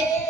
Hey!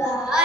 God.